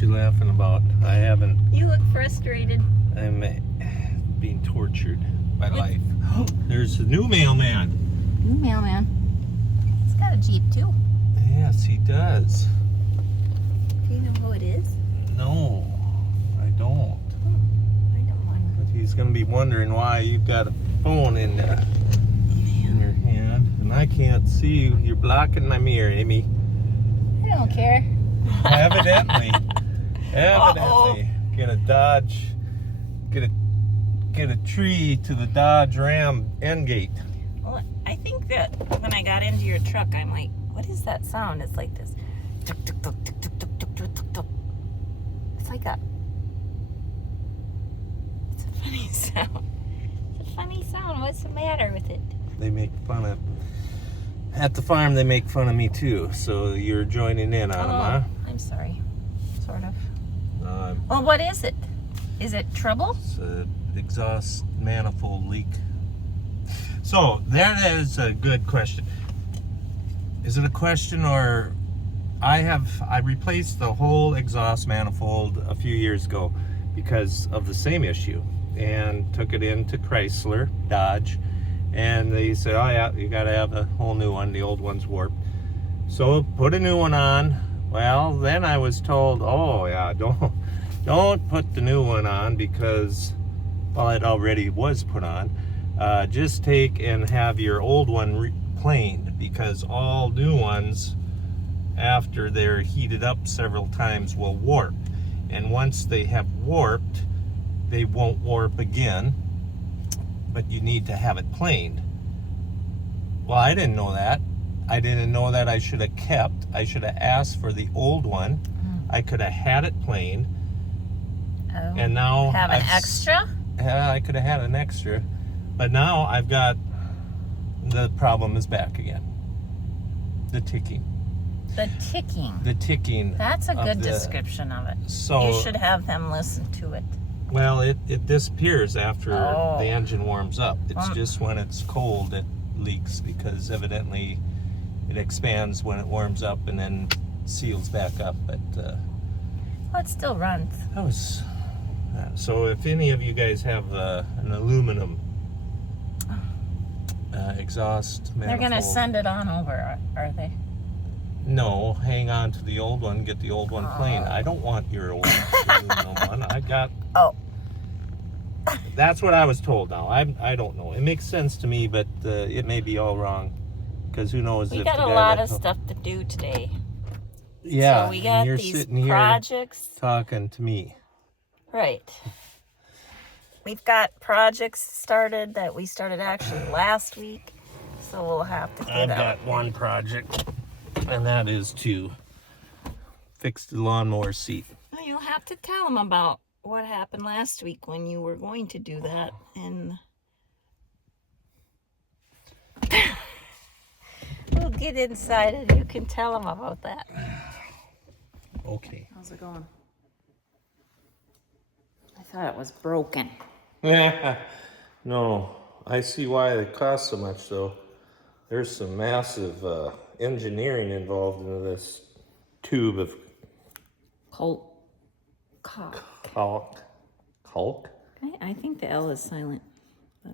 What you laughing about? I haven't. You look frustrated. I'm being tortured by life. There's a new mailman. New mailman. He's got a Jeep too. Yes, he does. Do you know who it is? No, I don't. I don't want But he's gonna be wondering why you've got a phone in your hand, and I can't see you. You're blocking my mirror, Amy. I don't care. Evidently. Uh-oh. Get a Dodge. Get a tree to the Dodge Ram end gate. Well, I think that when I got into your truck, I'm like, what is that sound? It's like this. Tuk, tuk, tuk, tuk, tuk, tuk, tuk, tuk, tuk, tuk. It's like a. It's a funny sound. It's a funny sound. What's the matter with it? They make fun of. At the farm, they make fun of me too. So you're joining in on them, huh? I'm sorry. Sort of. No, Well, what is it? Is it trouble? it's an exhaust manifold leak. So that is a good question. Is it a question or I replaced the whole exhaust manifold a few years ago because of the same issue and took it into Chrysler, Dodge, and they said, oh yeah, you gotta have a whole new one, the old one's warped. So put a new one on. Well, then I was told, oh yeah, don't put the new one on because, well, it already was put on. Just take and have your old one replaned because all new ones, after they're heated up several times, will warp. And once they have warped, they won't warp again, but you need to have it planed. Well, I didn't know that. I didn't know that I should have asked for the old one. I could have had it planed. Oh. And now Have an extra? Yeah, I could have had an extra. But now I've got, the problem is back again. The ticking. The ticking. The ticking. That's a good description of it. So You should have them listen to it. Well, it disappears after Oh. the engine warms up. It's just when it's cold it leaks because evidently it expands when it warms up and then seals back up. But Well, it still runs. that was so. If any of you guys have an aluminum exhaust manifold, They're going to send it on over, are they? No, hang on to the old one. Get the old one plain. I don't want your old aluminum one. I got. Oh. That's what I was told. Now I don't know. It makes sense to me, but it may be all wrong. Because who knows? We if got the a guy lot that of stuff to do today. Yeah, So we and got you're these sitting here projects. talking to me. Right. We've got projects started that we started actually last week. So we'll have to I've get out. got one project, and that is to fix the lawnmower seat. Well, you'll have to tell them about what happened last week when you were going to do that. And we'll get inside and you can tell them about that. Okay. How's it going? I thought it was broken. No, I see why it costs so much, though. There's some massive engineering involved in this tube of caulk. I think the L is silent.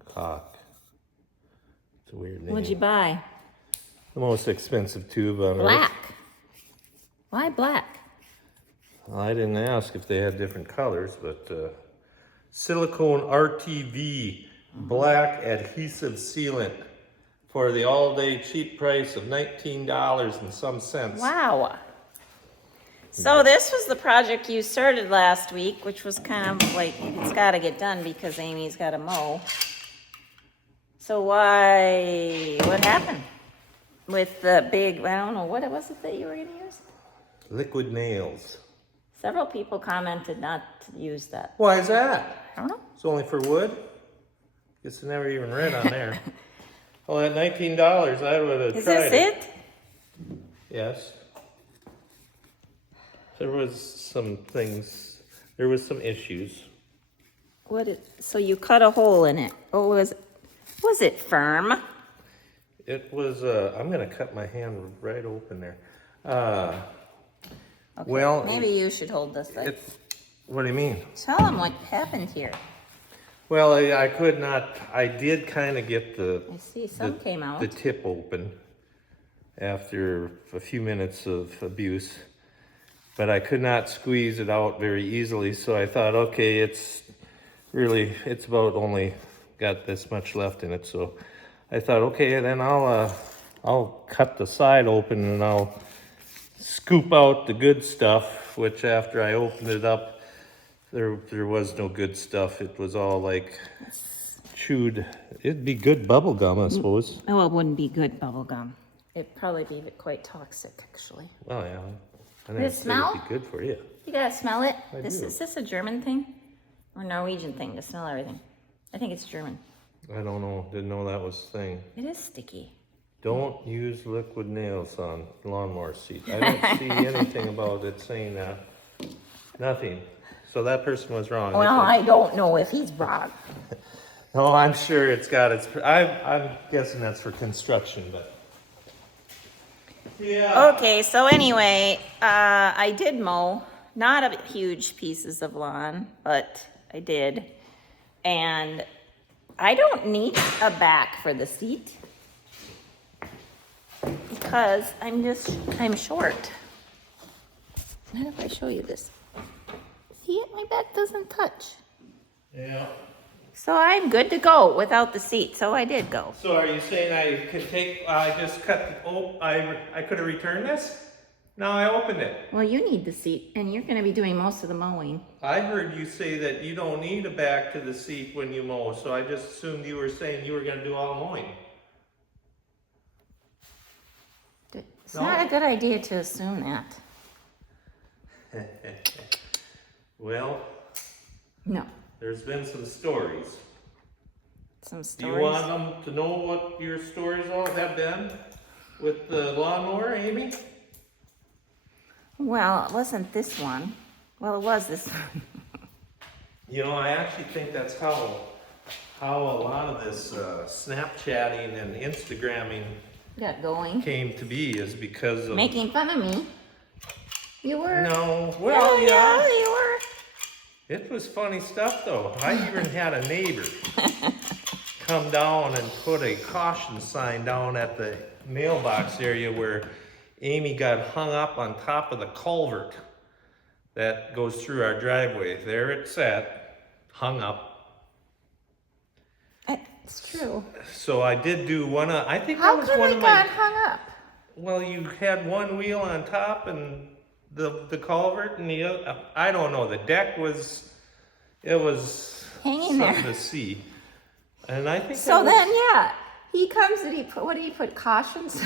Caulk. It's a weird name. What'd you buy? The most expensive tube on Black. earth. Why black? Well, I didn't ask if they had different colors, but silicone RTV black adhesive sealant for the all-day cheap price of $19 and some cents. Wow. So this was the project you started last week, which was kind of like, it's got to get done because Amy's got to mow. So what happened with the big, I don't know, what was it that you were going to use? Liquid nails. Several people commented not to use that. Why is that? I don't know. It's only for wood? Guess I never even read on there. Oh, at $19, I would have tried it. Is this it? Yes. There was some things, there was some issues. So you cut a hole in it. Oh, was it firm? It was, I'm going to cut my hand right open there. Okay, Well, maybe you should hold this thing. What do you mean? Tell them what happened here. Well, I could not. I did kind of get I see some came out. the tip open after a few minutes of abuse, but I could not squeeze it out very easily. So I thought, okay, it's about only got this much left in it. So I thought, okay, then I'll cut the side open and I'll scoop out the good stuff. Which after I opened it up, there was no good stuff. It was all like chewed. It'd be good bubble gum, I suppose. Oh, it wouldn't be good bubble gum. It'd probably be quite toxic, actually. Well, yeah. I Does it smell? It'd be good for you. You gotta smell it. I do. Is this a German thing or Norwegian thing to smell everything? I think it's German. I don't know. Didn't know that was a thing. It is sticky. Don't use liquid nails on lawnmower seat. I don't see anything about it saying that. Nothing. So that person was wrong. Well, I don't know if he's wrong. No, I'm sure it's got its. I'm guessing that's for construction, but. Yeah. Okay, so anyway, I did mow, not a huge pieces of lawn, but I did. And I don't need a back for the seat because I'm short. How if I show you this? See it? My back doesn't touch. Yeah. So I'm good to go without the seat, so I did go. So are you saying I could I just cut, I could have returned this? Now I opened it. Well, you need the seat, and you're gonna be doing most of the mowing. I heard you say that you don't need a back to the seat when you mow, so I just assumed you were saying you were gonna do all the mowing. It's not a good idea to assume that. Well, No. there's been some stories. Some Do stories. you want them to know what your stories all have been with the lawnmower, Amy? Well, it wasn't this one. Well, it was this one. You know, I actually think that's how a lot of this Snapchatting and Instagramming Got going. came to be, is because of... Making fun of me. You were. No, well, yeah, yeah. you were. It was funny stuff, though. I even had a neighbor come down and put a caution sign down at the mailbox area where Amy got hung up on top of the culvert that goes through our driveway. There it sat, hung up. It's true. So I did do one. I think How that was could one I of got my. hung up? Well, you had one wheel on top and the culvert, and the other, I don't know. The deck was. It was Hanging something there. to see. And I think So that was- then, yeah, he comes and he put. What did he put? Cautions.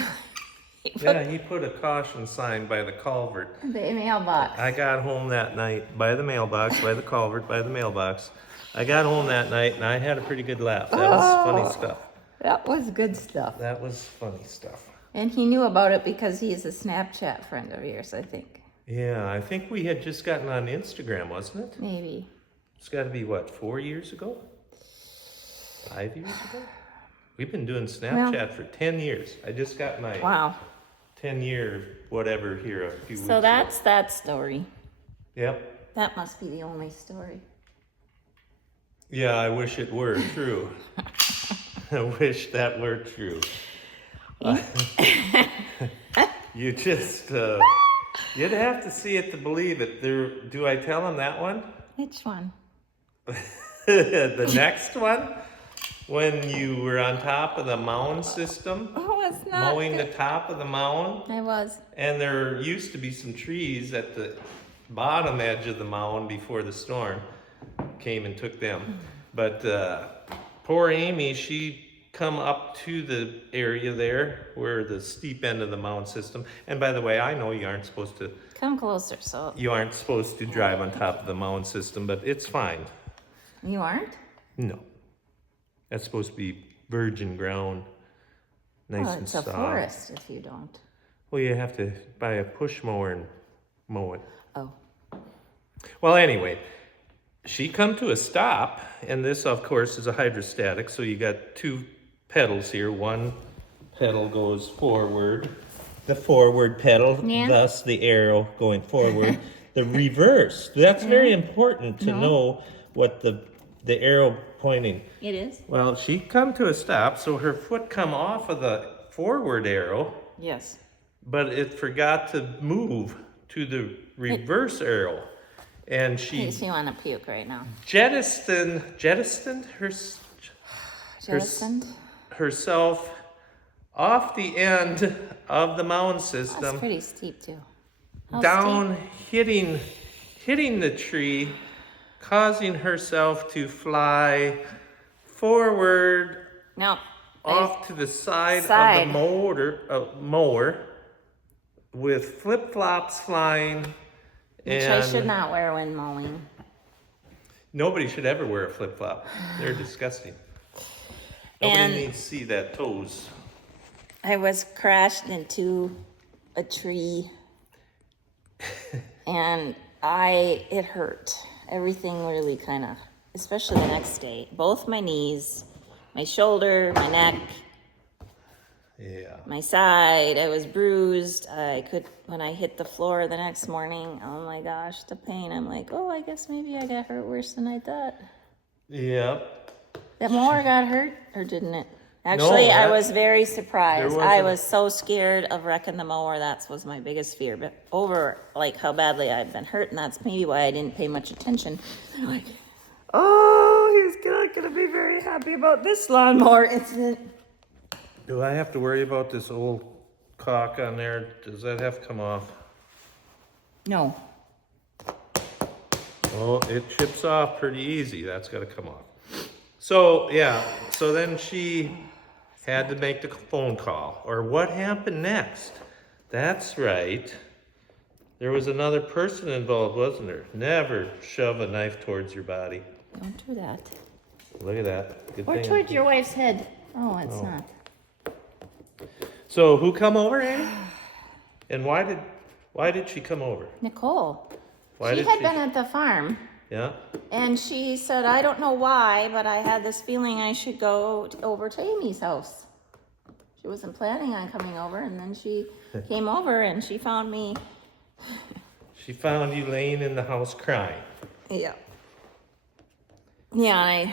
He put Yeah, he put a caution sign by the culvert. the mailbox. I got home that night by the mailbox, by the culvert, by the mailbox. I got home that night and I had a pretty good laugh. That was funny stuff. That was good stuff. That was funny stuff. And he knew about it because he's a Snapchat friend of yours, I think. Yeah, I think we had just gotten on Instagram, wasn't it? Maybe. It's got to be, what, 4 years ago? 5 years ago? We've been doing Snapchat for 10 years. I just got my Wow. 10-year whatever here a few weeks So ago. that's that story. Yep. That must be the only story. Yeah, I wish it were true. I wish that were true. You just, you'd have to see it to believe it. Do I tell him that one? Which one? The next one? When you were on top of the mound system, Oh, it's not. mowing the good. top of the mound, I was. and there used to be some trees at the bottom edge of the mound before the storm came and took them. But poor Amy, she come up to the area there where the steep end of the mound system. And by the way, I know you aren't supposed to drive on top of the mound system, but it's fine. You aren't? No. That's supposed to be virgin ground, nice Well, and it's a soft. forest if you don't. Well, you have to buy a push mower and mow it. Oh. Well, anyway, she come to a stop, and this, of course, is a hydrostatic, so you got two pedals here. One pedal goes forward, the forward pedal, Yeah. thus the arrow going forward. The reverse, that's very important to know what the arrow pointing. It is. Well, she come to a stop, so her foot come off of the forward arrow, Yes. but it forgot to move to the reverse arrow. And she Makes me want to puke right now. jettisoned Jettisoned? herself off the end of the mound That's system, pretty steep too. How down, steep? hitting the tree, causing herself to fly forward No. off to the side Side. of the mower with flip-flops flying. Which I should not wear when mowing. Nobody should ever wear a flip-flop. They're disgusting. Nobody And- needs to see that toes. I was crashed into a tree and it hurt. Everything really kind of, especially the next day. Both my knees, my shoulder, my neck, Yeah. my side. I was bruised. When I hit the floor the next morning, oh my gosh, the pain. I'm like, oh, I guess maybe I got hurt worse than I thought. Yep. That mower got hurt, or didn't it? Actually, I was very surprised. I was so scared of wrecking the mower. That was my biggest fear. But over, like, how badly I've been hurt, and that's maybe why I didn't pay much attention. I'm like, oh, he's not going to be very happy about this lawnmower incident. Do I have to worry about this old caulk on there? Does that have to come off? No. Oh, it chips off pretty easy. That's got to come off. So, yeah. So then she had to make the phone call. Or what happened next? That's right. There was another person involved, wasn't there? Never shove a knife towards your body. Don't do that. Look at that. Good Or thing. towards your wife's head. Oh, it's not. So who come over, Annie? And why did she come over? Nicole. Why She did had she- been at the farm. Yeah. And she said, I don't know why, but I had this feeling I should go over to Amy's house. She wasn't planning on coming over, and then she came over and she found me. She found you laying in the house crying. Yeah. Yeah,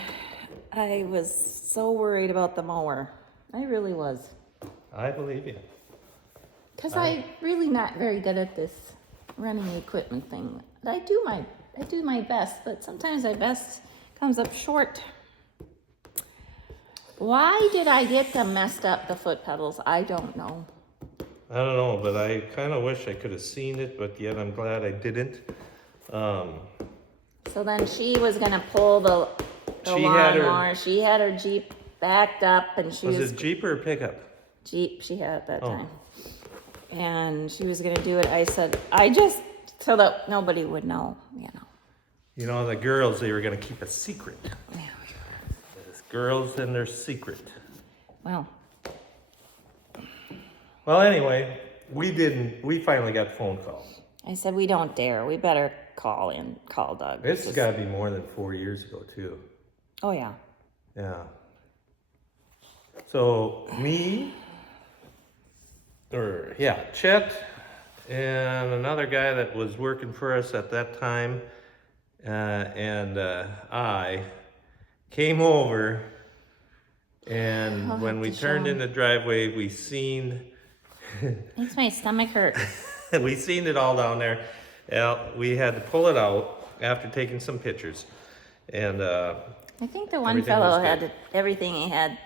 I was so worried about the mower. I really was. I believe you. Because I'm really not very good at this running equipment thing. But I do my best, but sometimes my best comes up short. Why did I get them messed up, the foot pedals? I don't know. I don't know, but I kind of wish I could have seen it, but yet I'm glad I didn't. So then she was gonna pull the She had her- lawnmower. She had her Jeep backed up, and she was Was it Jeep or pickup? Jeep she had at that Oh. time. And she was gonna do it. I said, so that nobody would know, you know. You know, the girls, they were going to keep a secret. Yeah. There's girls and their secret. Well, Well, anyway, we finally got phone calls. I said, we don't dare. We better call Doug. This has got to be more than 4 years ago, too. Oh, yeah. Yeah. So Chet and another guy that was working for us at that time, and I came over, and I'll when have we to show turned in him. the driveway, we seen Makes my stomach hurt. we seen it all down there. Well, we had to pull it out after taking some pictures, and I think the one Everything fellow was had good. everything he had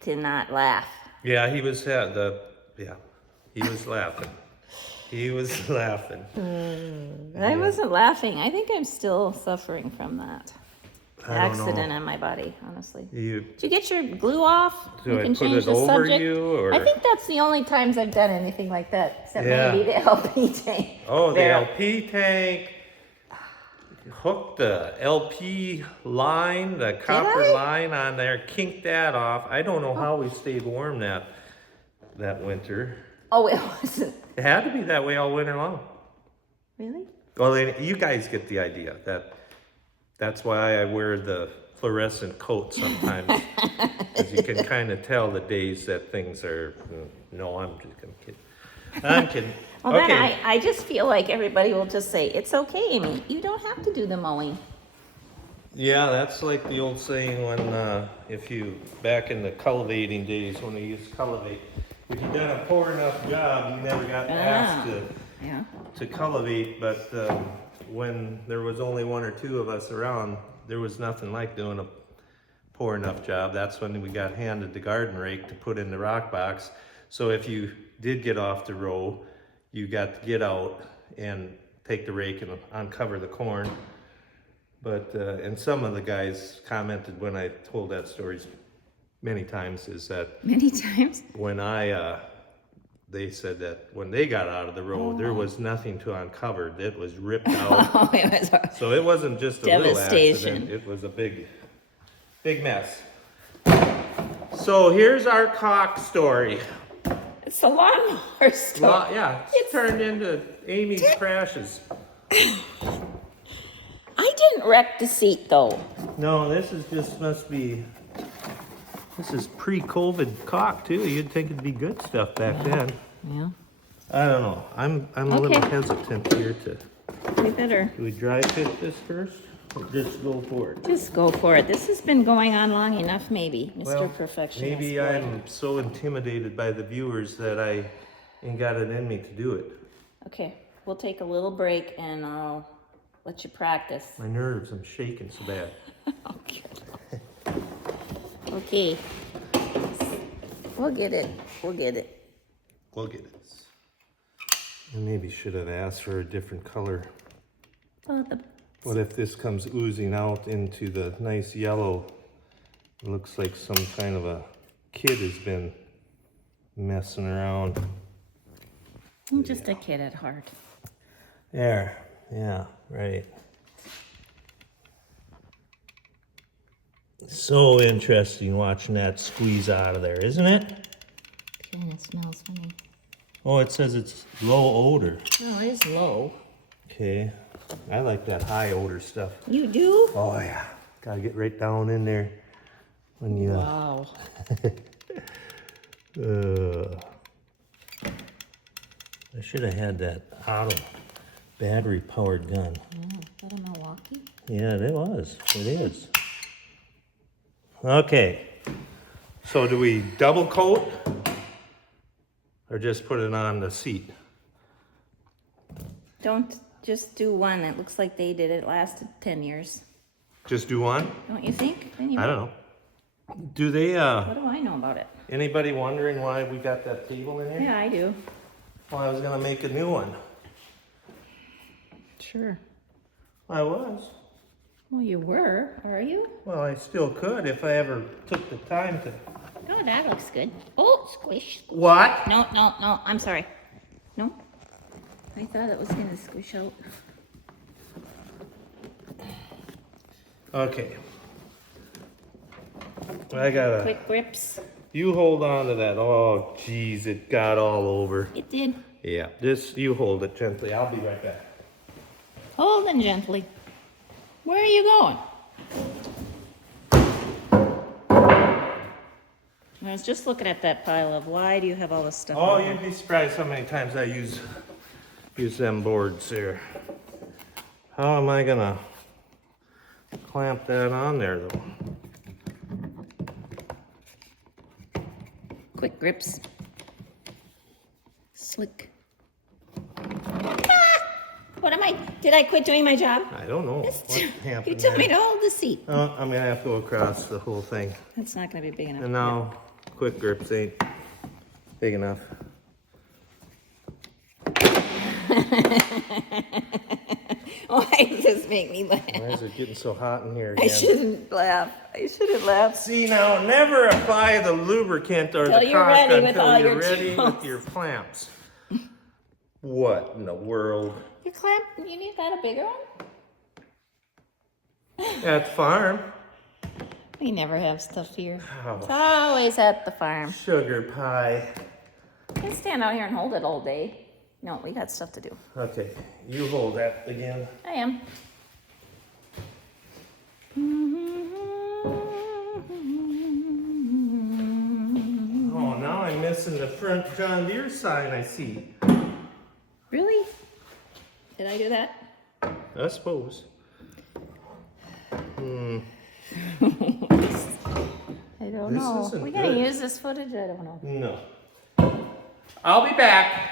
to not laugh. yeah, he was he was laughing. He was laughing. I wasn't laughing. I think I'm still suffering from that I don't know. accident on my body, honestly. You Did you get your glue off? Do I put it over you, or- I think that's the only times I've done anything like that, except Yeah. maybe the LP tank. Oh, the There. LP tank. Hooked the LP line, the copper I? line on there, kinked that off. I don't know how we stayed warm that winter. Oh, it wasn't. It had to be that way all winter long. Really? Well, then you guys get the idea. That's why I wear the fluorescent coat sometimes, because you can kind of tell the days that things are. No, I'm just kidding. I'm kidding. Well, Okay. then I just feel like everybody will just say, it's okay, Amy. You don't have to do the mowing. Yeah, that's like the old saying when, if you, back in the cultivating days when they used to cultivate, if you done a poor enough job, you never got asked Yeah. to cultivate, but when there was only one or two of us around, there was nothing like doing a poor enough job. That's when we got handed the garden rake to put in the rock box. So if you did get off the row, you got to get out and take the rake and uncover the corn. But, and some of the guys commented when I told that story many times, is that Many times. when they said that when they got out of the road, there was nothing to uncover. It was ripped out. Oh, it was a So it wasn't just a little devastation. accident, it was a big mess. So here's our cock story. It's the lawnmower story. Yeah, it's turned into Amy's crashes. I didn't wreck the seat though. No, this is this is pre-COVID cock too. You'd think it'd be good stuff back then. Yeah. I don't know. I'm a little hesitant here to. We better Do we dry fit this first, or just go for it? just go for it. This has been going on long enough, maybe, Mr. Well, Perfectionist. maybe boy. I'm so intimidated by the viewers that I ain't got it in me to do it. Okay, we'll take a little break and I'll let you practice. My nerves, I'm shaking so bad. Okay. Okay. We'll get it. We'll get it. We'll get it. I maybe should have asked for a different color. Well, What if this comes oozing out into the nice yellow? It looks like some kind of a kid has been messing around. I'm just a kid at heart. There, yeah, right. So interesting watching that squeeze out of there, isn't it? And it smells funny. Oh, it says it's low odor. No, it is low. Okay, I like that high odor stuff. You do? Oh yeah, gotta get right down in there when you. Wow. I should have had that auto battery powered gun. Yeah, is that a Milwaukee? Yeah, it was. It is. Okay. So do we double coat or just put it on the seat? Don't just do one. It looks like they did it. Lasted 10 years. Just do one? Don't you think? I don't know. Do they, What do I know about it? anybody wondering why we got that table in here? Yeah, I do. Well, I was gonna make a new one. Sure. I was. Well, you were. Are you? Well, I still could if I ever took the time to. Oh, that looks good. Oh, squish. What? No, no, no. I'm sorry. No. I thought it was going to squish out. Okay. I gotta. Quick grips. You hold on to that. Oh, geez, it got all over. It did. Yeah, just you hold it gently. I'll be right back. Hold them gently. Where are you going? I was just looking at that pile of why do you have all this stuff? Oh, on you'd there? be surprised how many times I use them boards there. How am I gonna clamp that on there though? Quick grips. Slick. What am I? Did I quit doing my job? I don't know what happened. You told me there. to hold the seat. Oh, I'm gonna have to go across the whole thing. That's not going to be big enough. And now, quick grips ain't big enough. Why does this make me laugh? Why is it getting so hot in here I again? shouldn't laugh. I shouldn't laugh. See now, never apply the lubricant or Till the you're caulk ready with until all you're your ready tools. with your clamps. What in the world? Your clamp, you need that a bigger one? At the farm. We never have stuff here. Oh. It's always at the farm. Sugar pie. You can stand out here and hold it all day. No, we got stuff to do. Okay, you hold that again. I am. Oh, now I'm missing the front John Deere sign I see. Really? Did I do that? I suppose. I don't This know. isn't We're gonna good. use this footage? I don't know. No. I'll be back.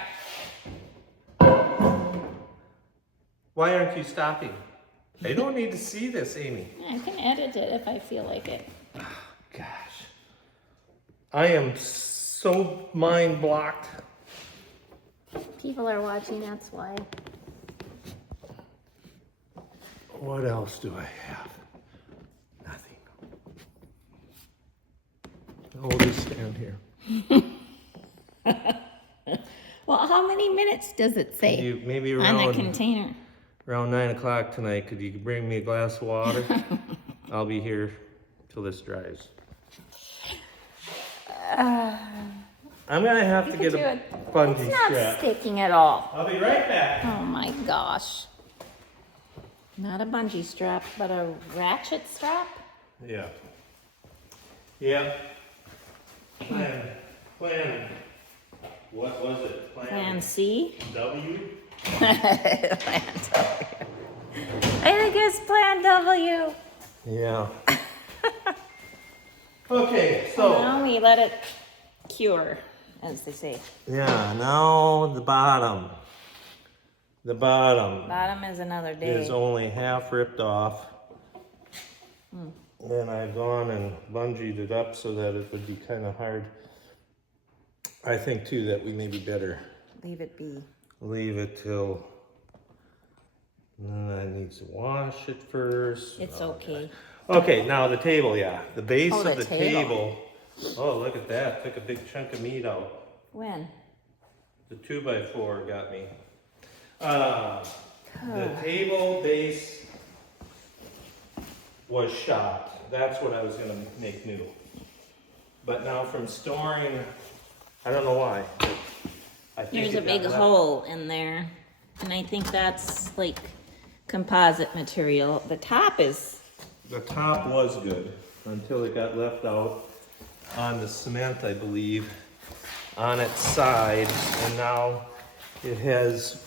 Why aren't you stopping? They don't need to see this, Amy. I can edit it if I feel like it. Gosh. I am so mind blocked. People are watching, that's why. What else do I have? Nothing. I'll just stand here. Well, how many minutes does it say Maybe on the container? around 9 o'clock tonight, could you bring me a glass of water? I'll be here till this dries. I'm gonna have to get a bungee It's not strap. sticking at all. I'll be right back. Oh my gosh. Not a bungee strap, but a ratchet strap? Yeah. Yeah. Plan. What was it? Plan C? W? Plan W. I think it's Plan W. Yeah. Okay, so. Now we let it cure, as they say. Yeah, now the bottom. The bottom Bottom is another day. is only half ripped off. And I've gone and bungeed it up so that it would be kind of hard. I think too that we maybe better Leave it be. leave it till, and then I need to wash it first. It's okay. Okay, now the table, yeah. The base Oh, of the the table. Oh, look at that. Took a big chunk of meat out. When? The 2x4 got me. The table base was shot. That's what I was gonna make new. But now from storing, I don't know why. But I think There's it a big got left- hole in there, and I think that's like composite material. The top is, The top was good until it got left out on the cement, I believe, on its side, and now it has,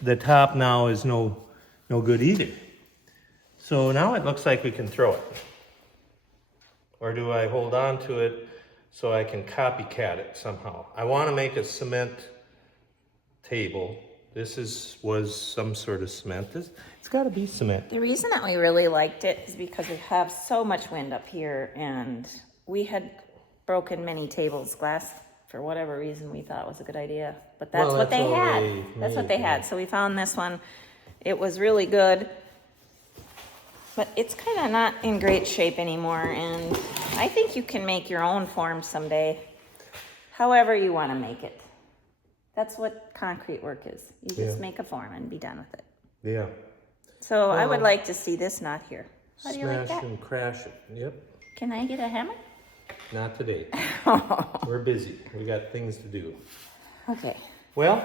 the top now is no good either. So now it looks like we can throw it. Or do I hold on to it so I can copycat it somehow? I want to make a cement table. This was some sort of cement. It's got to be cement. the reason that we really liked it is because we have so much wind up here, and we had broken many tables glass for whatever reason we thought was a good idea. But that's Well, what that's they all had. they That's what made, they yeah. had. So we found this one. It was really good. But it's kind of not in great shape anymore, and I think you can make your own form someday, however you want to make it. That's what concrete work is. You just Yeah. make a form and be done with it. Yeah. So I would Well, like to see this not here. How do you like Smash that? and crash it. Yep. Can I get a hammer? Not today. We're busy. We got things to do. Okay. Well,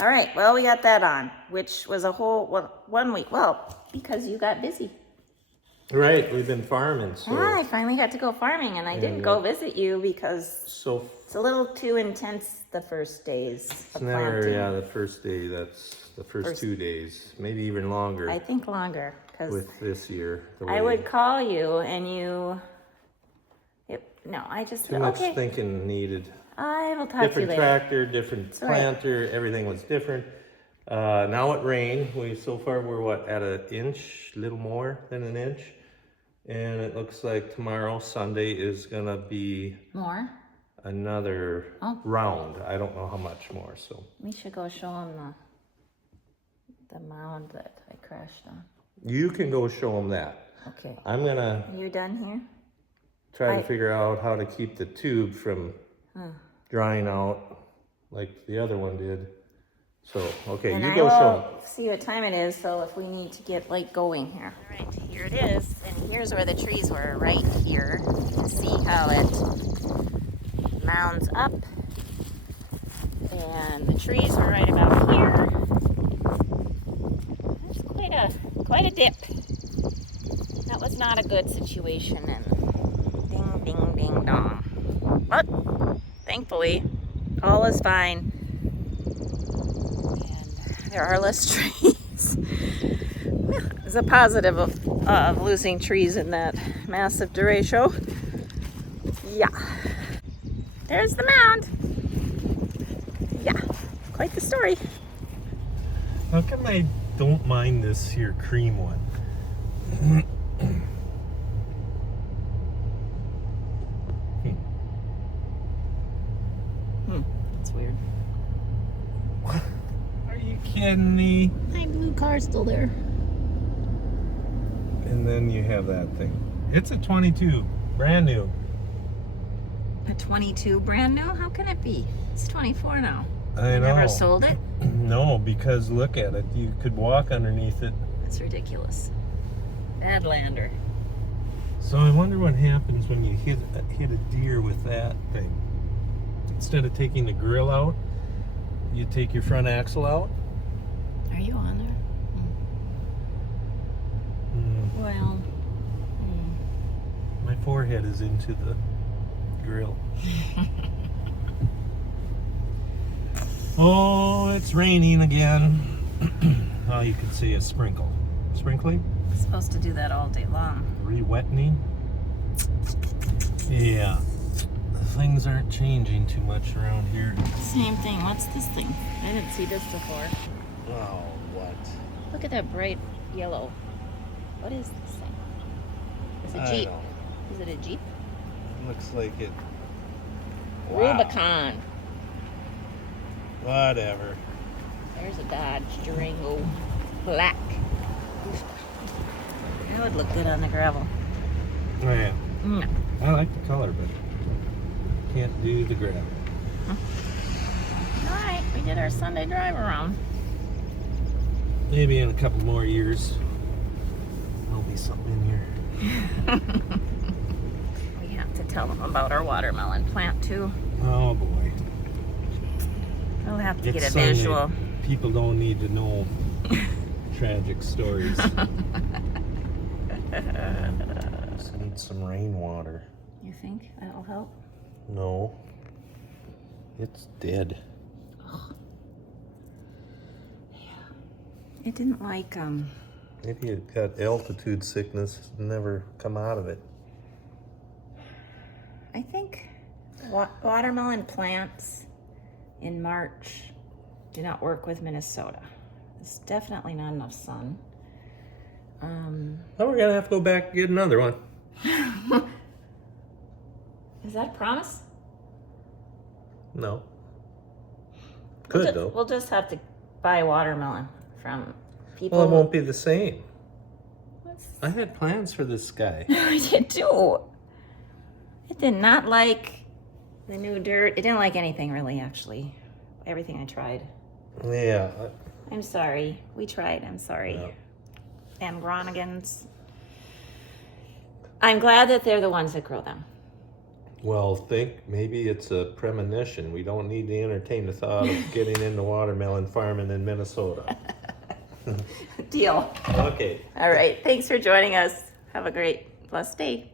All right. Well, we got that on, which was a whole 1 week. Well, because you got busy. right, we've been farming, so I finally got to go farming, and I didn't go visit you because so it's a little too intense the first days it's of never planting. the first day. That's the first First- 2 days, maybe even longer I think longer, because with this year. The I way- would call you and you. No, I just too much okay. thinking needed. I will talk to you Different later. tractor, different all right. planter, everything was different. Now it rained. So far we're what, at an inch, little more than an inch. And it looks like tomorrow, Sunday, is gonna be More. another Oh. round. I don't know how much more, so. We should go show them the mound that I crashed on. You can go show them that. Okay. I'm gonna You done here? try I- to figure out how to keep the tube from drying out like the other one did. So, okay, And you I go show will them. see what time it is, so if we need to get like going here. All right, here it is, and here's where the trees were, right here. You can see how it mounds up, and the trees were right about here. That's quite a dip. That was not a good situation, and ding, ding, ding, dong. But thankfully, all is fine. there are less trees. There's a positive of losing trees in that massive derecho. Yeah. There's the mound. Yeah, quite the story. How come I don't mind this here cream one? That's weird. What? Are you kidding me? My blue car's still there. And then you have that thing. It's a 22, brand new. A 22 brand new? How can it be? It's 24 now. I You know. never sold it? No, because look at it. You could walk underneath it. That's ridiculous. Bad lander. So I wonder what happens when you hit a deer with that thing. Instead of taking the grill out, you take your front axle out. Are you on there? Well, My forehead is into the grill. Oh, it's raining again. Oh, you can see a sprinkle. Sprinkling? it's supposed to do that all day long. Re-wettening? Yeah. Things aren't changing too much around here. Same thing. What's this thing? I didn't see this before. Oh, what? Look at that bright yellow. What is this thing? It's a I Jeep. don't know. Is it a Jeep? Looks like it. Wow. Rubicon. Whatever. There's a Dodge Durango black. That would look good on the gravel. Oh, yeah. No. I like the color, but can't do the gravel. All right, we did our Sunday drive around. Maybe in a couple more years, there'll be something in here. We have to tell them about our watermelon plant too. Oh, boy. We'll have to get a Sunday. visual. People don't need to know tragic stories. Just need some rainwater. You think that'll help? No. It's dead. It didn't like Maybe it got altitude sickness and never come out of it. I think watermelon plants in March do not work with Minnesota. It's definitely not enough sun. Oh, we're gonna have to go back and get another one. Is that a promise? No. Could though. We'll just have to buy watermelon from people. Well, it won't be the same. What's... I had plans for this guy. I did too. It did not like the new dirt. It didn't like anything really, actually. Everything I tried. Yeah. I'm sorry. We tried. I'm sorry. Yeah. And Groningan's. I'm glad that they're the ones that grow them. Well, think maybe it's a premonition. We don't need to entertain the thought of getting into watermelon farming in Minnesota. Deal. Okay. All right. Thanks for joining us. Have a great, blessed day.